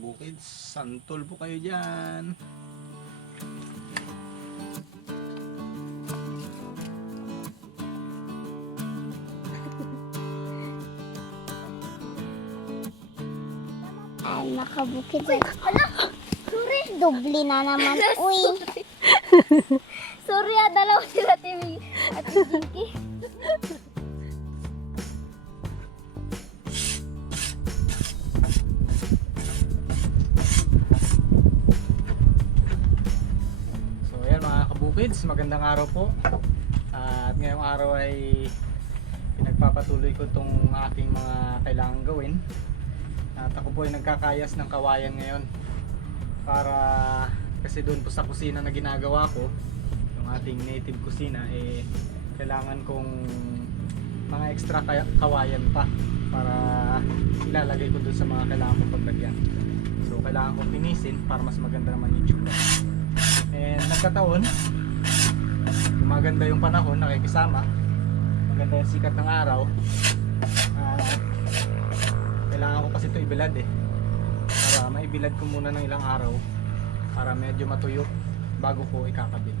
kabukids, santol po kayo dyan. Ay, nakabukid. Ala! Sorry! Doble na naman. Uy! Sorry ah, dalawa sila TV at Jinky. Kabukids, magandang araw po. At ngayong araw ay pinagpapatuloy ko itong aking mga kailangan gawin. At ako po ay nagkakayas ng kawayan ngayon. Para kasi doon po sa kusina na ginagawa ko, yung ating native kusina, eh kailangan kong mga extra kawayan pa para ilalagay ko doon sa mga kailangan kong paglagyan. So kailangan kong pinisin para mas maganda naman yung tsura. And nagkataon, gumaganda yung panahon, nakikisama. Maganda yung sikat ng araw. At kailangan ko kasi ito ibilad eh. Para maibilad ko muna ng ilang araw para medyo matuyo bago ko ikakabit.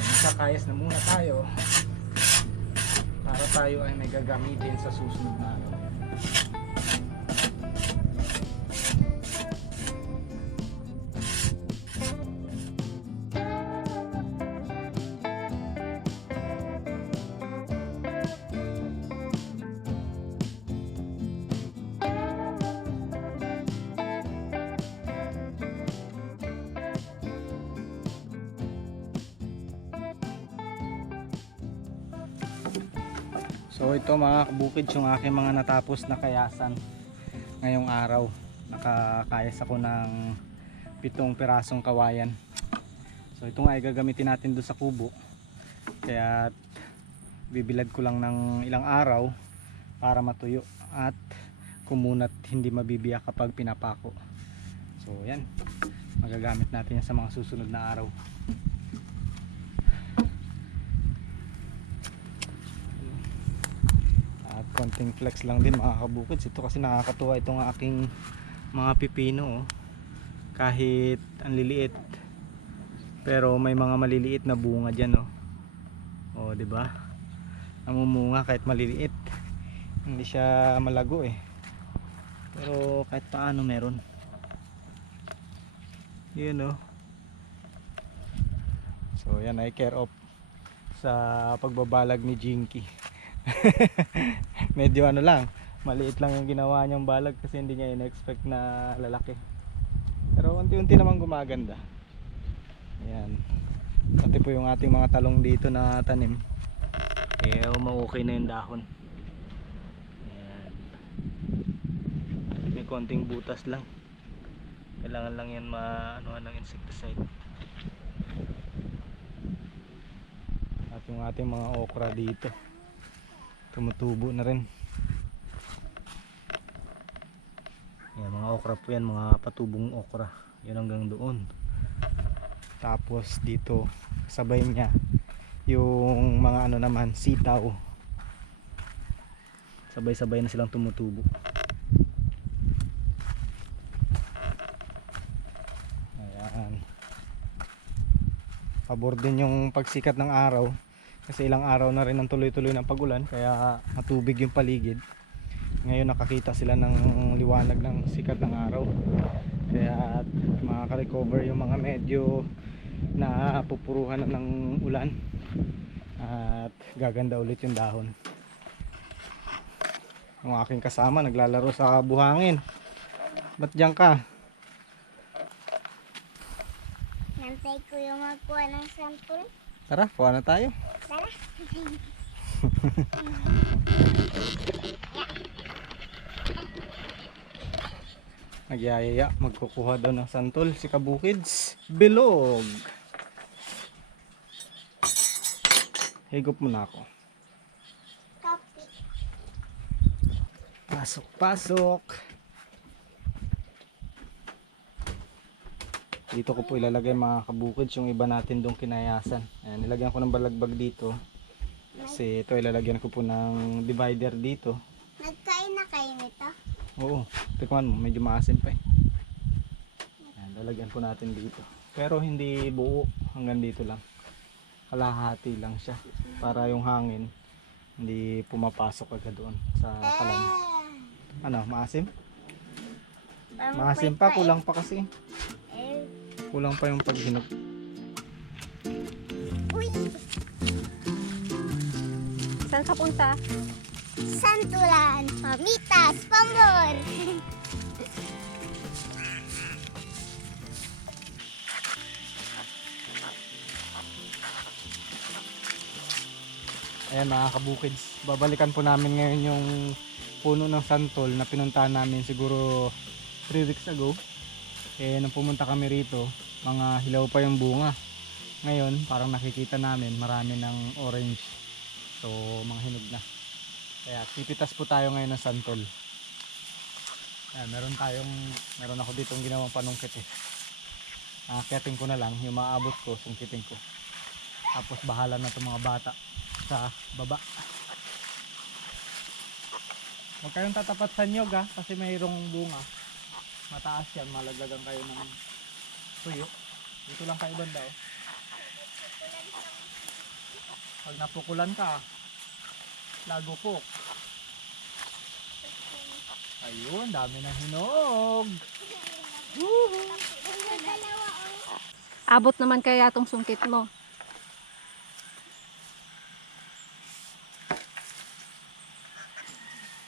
So magkakayas na muna tayo para tayo ay may gagamitin sa susunod na araw. So ito mga kabukid yung aking mga natapos na kayasan ngayong araw. Nakakayas ako ng pitong pirasong kawayan. So ito nga gagamitin natin doon sa kubo. Kaya bibilad ko lang ng ilang araw para matuyo at kumunat hindi mabibiyak kapag pinapako. So yan. Magagamit natin yan sa mga susunod na araw. At konting flex lang din mga kabukids. Ito kasi nakakatuwa itong aking mga pipino. Oh. Kahit ang liliit. Pero may mga maliliit na bunga diyan oh. Oh, 'di ba? Namumunga kahit maliliit. Hindi siya malago eh. Pero kahit paano meron. Yun oh. So yan ay care of sa pagbabalag ni Jinky. medyo ano lang maliit lang yung ginawa niyang balag kasi hindi niya in-expect na lalaki. Pero unti-unti naman gumaganda. Ayan. Pati po yung ating mga talong dito na tanim. Eh okay na yung dahon. Ayan. May konting butas lang. Kailangan lang yan ma ano ng insecticide. At yung ating mga okra dito tumutubo na rin. Yan mga okra po yan mga patubong okra. Yun hanggang doon. Tapos dito sabay niya yung mga ano naman sitaw. Sabay sabay na silang tumutubo. Ayan. Pabor din yung pagsikat ng araw kasi ilang araw na rin ang tuloy-tuloy ng pagulan kaya matubig yung paligid. Ngayon nakakita sila ng liwanag ng sikat ng araw. Kaya makaka-recover yung mga medyo na pupuruhan ng ulan. At gaganda ulit yung dahon. Ang aking kasama naglalaro sa buhangin. Ba't dyan ka? Nantay ko yung magkuha ng sample. Tara kuha na tayo Tara. Nagyayaya, magkukuha daw ng santol si Kabukids. Bilog! Higop muna ako. Pasok, pasok! Dito ko po ilalagay mga kabukids yung iba natin dong kinayasan. Ayan, nilagyan ko ng balagbag dito. Kasi ito ilalagyan ko po ng divider dito. Nagkain na kayo nito? Oo, tikman mo, medyo maasim pa eh. lalagyan po natin dito. Pero hindi buo, hanggang dito lang. Kalahati lang siya para yung hangin hindi pumapasok agad doon sa kalan. Ano, maasim? Maasim pa, eh. kulang pa kasi. Kulang pa yung paghinog. uy, Saan ka punta? santulan, pamitas, pamor. Ayan mga kabukids, babalikan po namin ngayon yung puno ng santol na pinuntahan namin siguro 3 weeks ago. Eh nung pumunta kami rito, mga hilaw pa yung bunga. Ngayon, parang nakikita namin marami ng orange. So, mga hinog na. Kaya pipitas po tayo ngayon ng santol. Ayan, meron tayong, meron ako ditong ginawang panungkit eh. Akyatin ko na lang, yung maabot ko, sungkitin ko. Tapos bahala na itong mga bata sa baba. Huwag kayong tatapat sa nyog ha, kasi mayroong bunga. Mataas yan, malaglagan kayo ng tuyo. Dito lang kayo banda oh. Pag napukulan ka, lagupok. Ayun, dami ng hinog. Abot naman kaya tong sungkit mo.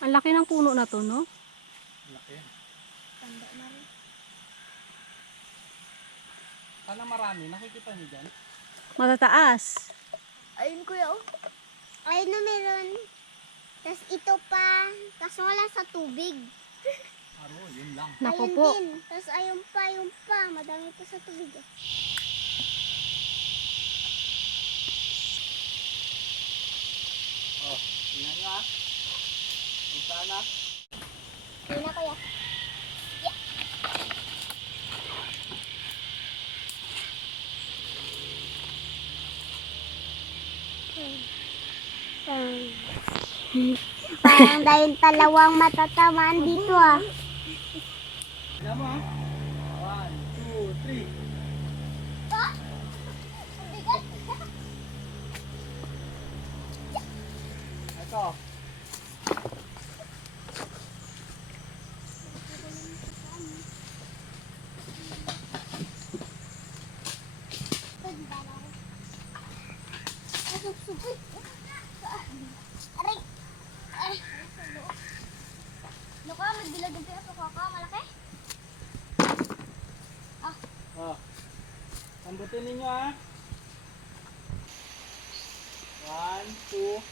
Ang laki ng puno na to, no? Laki. Sana marami, nakikita niyo dyan? Matataas. Ayun kuya, oh. Ayun na meron. Tapos ito pa. Kaso wala sa tubig. Aro, yun lang. Naku ayun po. din. Tapos ayun pa, ayun pa. Madami pa sa tubig. oh. Oh, tingnan nyo ah. Kung sana. Ayun Yeah. Parang dahil talawang matatamaan dito ah. Tingnan mo ah. One, two, three. Ito. Bilagin kayo sa kaka, malaki? Oh. Sambutin ninyo ah. One, two.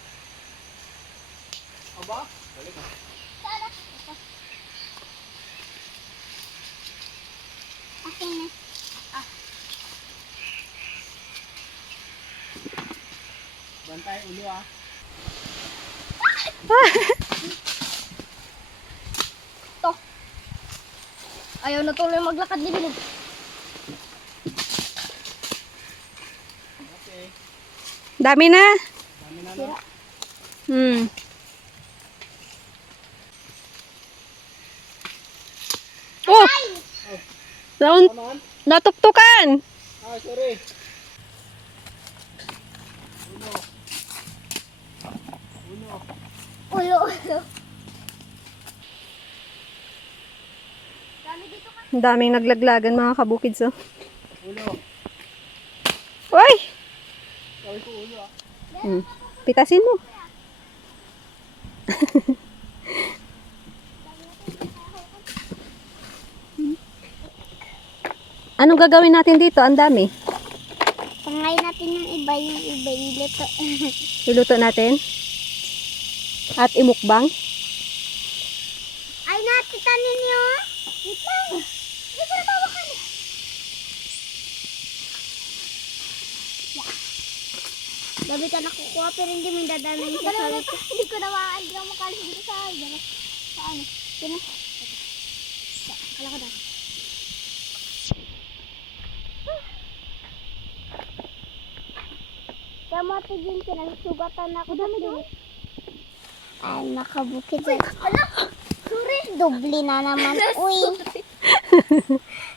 Aba? Balik ah. Sana. Ito. Akin na. Bantay ulo ah. Ayaw na tuloy maglakad ni Bilog. Okay. Dami na. Dami na no? Hmm. Oh! Naun Come on. natuktukan. Ah, sorry. Uno. Uno. Ulo, ulo. Dami dito ka. Ang daming naglaglagan mga kabukids oh. Uno. Uy! Sabi ko ulo ah. Hmm. Pitasin mo. Anong gagawin natin dito? Ang dami. Pangain natin yung iba, yung iba ilito. Iluto natin. At imukbang. Ay, nakita ninyo. Wait lang. Hindi ko natawakan. Gabi ka nakukuha pero hindi mo dadanan siya sa wito. Hindi ko nawakan. Hindi ako makalis dito sa ano. Sa ano. Yun na. Kala ko na. Mo ito din pinagusugatan ako. Dami doon. Ay, nakabukid. Uy, ala! Sorry! Doble na naman. Uy!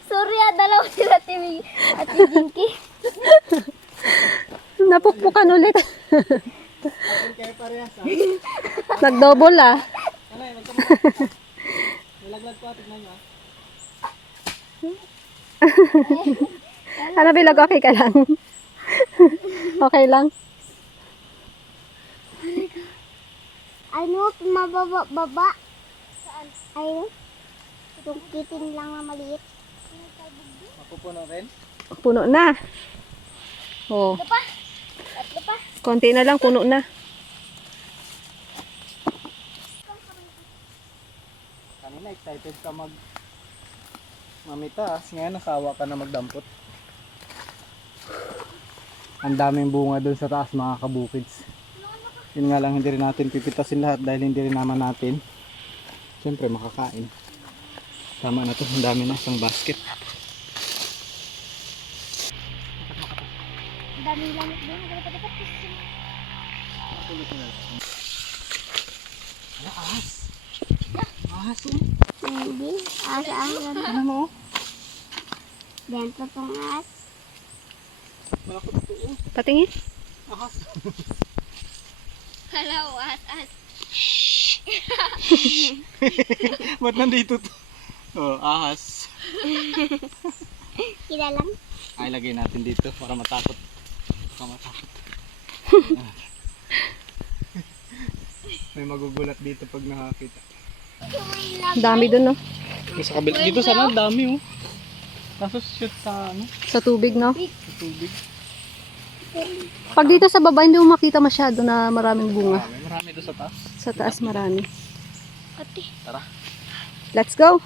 Sorry ah, dalawa sila Timi at si Jinky. Napukpukan ulit. Nag-double ah. Ah, tignan nyo ah. Ano bilog, okay ka lang? okay lang? Ano, mababa, baba. Saan? Ayun. Itong kitin lang na maliit. Mapupuno rin. Puno na. Oh, Ito pa. Konti na lang, puno na. Kanina excited ka mag mamitas. Ngayon nasawa ka na magdampot. Ang daming bunga doon sa taas mga kabukids. Yun nga lang hindi rin natin pipitasin lahat dahil hindi rin naman natin. Siyempre makakain. Tama na to. Ang dami na isang basket. Ang daming lamit doon. Dapat-dapat. Ano ahas? Ahas. Hindi. Asa-asa. Ano mo? Dentro pong as. Malakot to oh. Patingin. Ahas. Hello, as, as. Ba't nandito to? Oh, ahas. Kila lang. Ay, lagay natin dito para matakot. Baka matakot. May magugulat dito pag nakakita. Dami dun, no? Sa kabila. Dito sana ang dami oh. Kaso shoot sa ano, Sa tubig, no? sa tubig. Pag dito sa baba, hindi mo makita masyado na maraming bunga. Marami, marami doon sa taas. Sa taas marami. Ate. Tara. Let's go!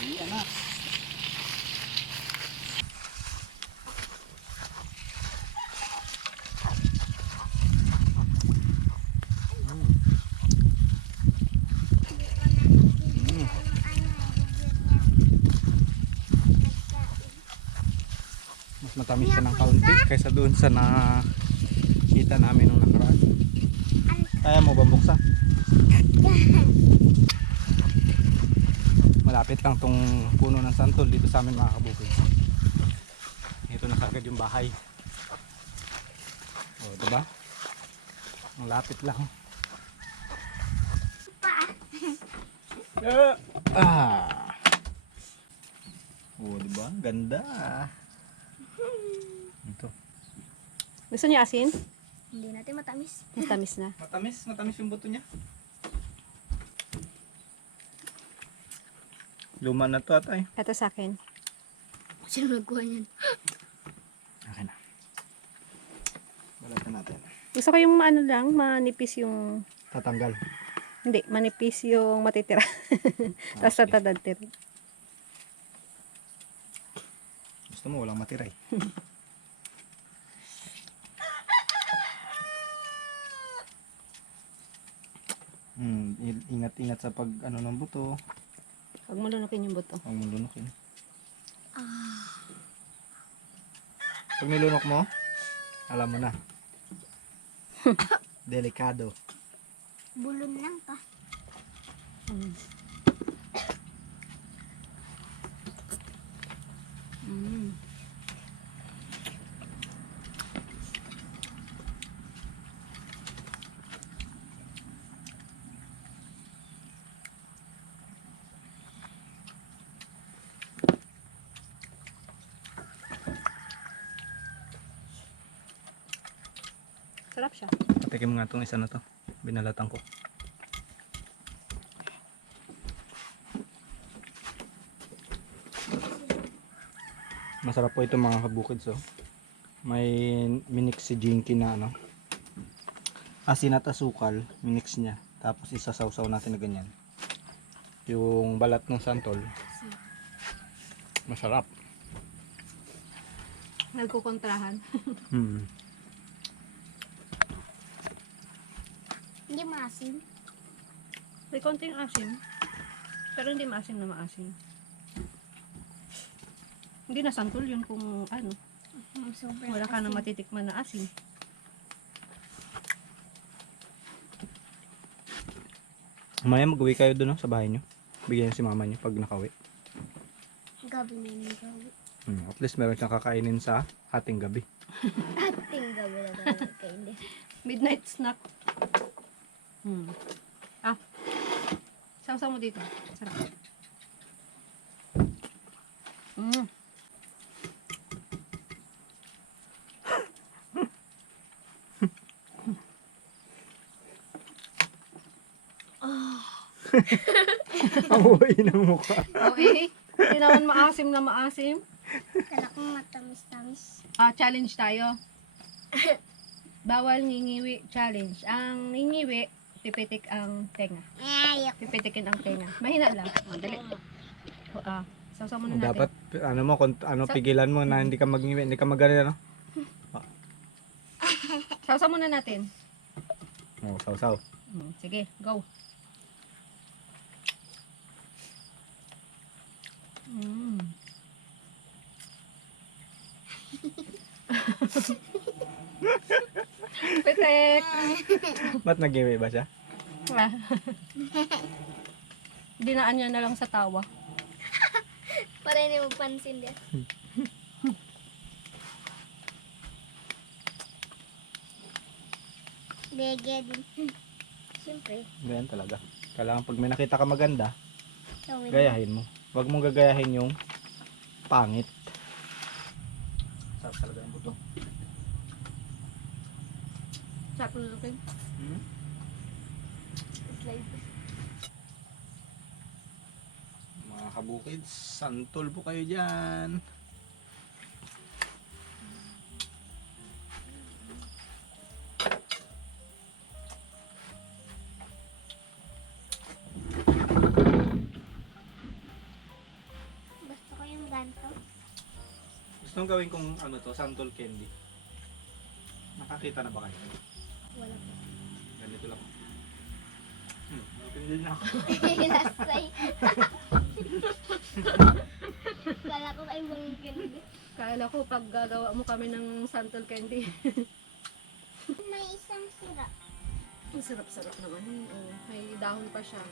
Ayan na. Mas matamis siya ng kaunti kaysa doon sa nakita namin nung nakaraan. Kaya mo ba buksan? Malapit lang tong puno ng santol dito sa amin mga kabukid. Ito na kagad yung bahay. O, diba? Ang lapit lang. Ah. Oh, diba? Ganda. Ito. Gusto niyo asin? Hindi natin matamis. Matamis na. Matamis, matamis yung buto niya. Luma na to atay. Ito sa akin. Sino nagkuha niyan? Okay na. Balatan natin. Gusto ko yung ano lang, manipis yung... Tatanggal. Hindi, manipis yung matitira. Tapos Okay. tatadad Gusto mo walang matira eh. Hmm, i- ingat-ingat sa pag ano ng buto. Huwag mo lunukin yung buto. Huwag mo lunukin. Pag nilunok mo, alam mo na. Delikado. Bulon lang pa. Mm. Mm. Sarap Patikim nga itong isa na to. Binalatan ko. Masarap po ito mga kabukid so. May minix si Jinky na ano. Asin at asukal, minix niya. Tapos isasawsaw natin na ganyan. Yung balat ng santol. Masarap. Nagkukontrahan. Hmm. Maasim. May konting asim. Pero hindi maasim na maasim. Hindi na santol yun kung ano. Mm, Sobrang Wala ka na asim. matitikman na asim. Maya mag-uwi kayo doon no, sa bahay nyo. Bigyan nyo si mama nyo pag nakawi. Gabi na yung gabi. Hmm, at least meron siyang kakainin sa ating gabi. Ating gabi na. Hindi. Midnight snack. Hmm. Ah. Sausaw mo dito. Sarap. Mm. Ang uwi ng mukha. Okay. Hindi naman maasim na maasim. Kala kong matamis-tamis. Ah, challenge tayo. Bawal ngingiwi challenge. Ang ngingiwi, pipitik ang tenga. Pipitikin ang tenga. Mahina lang. Oh, dali. Oh, ah, sausaw muna natin. Dapat ano mo kung ano Sa- pigilan mo na hindi ka mag hindi ka magano no. Sausaw muna natin. Oh, saw-saw. Hmm, sige, go. Mm. Pitik! Ba't nag-iwi ba siya? Ah. Dinaan niya na lang sa tawa. Para hindi mo pansin din. Bege din. Siyempre. Ganyan talaga. Kailangan pag may nakita ka maganda, Gawin. gayahin mo. Huwag mong gagayahin yung pangit. Sarap talaga ang buto. Sarap lulukin. Hmm? Mga kabukid, santol po kayo dyan. Gusto ko yung ganto. Gusto mong gawin kong ano to, santol candy. Nakakita na ba kayo? Wala pa. Ganito lang. Hmm, hindi na ako. Lasay. Kala ko kayo mga ganito. Kala ko pag gagawa mo kami ng santol candy. May isang sira. Ang sarap-sarap naman. Oh, may dahon pa siya.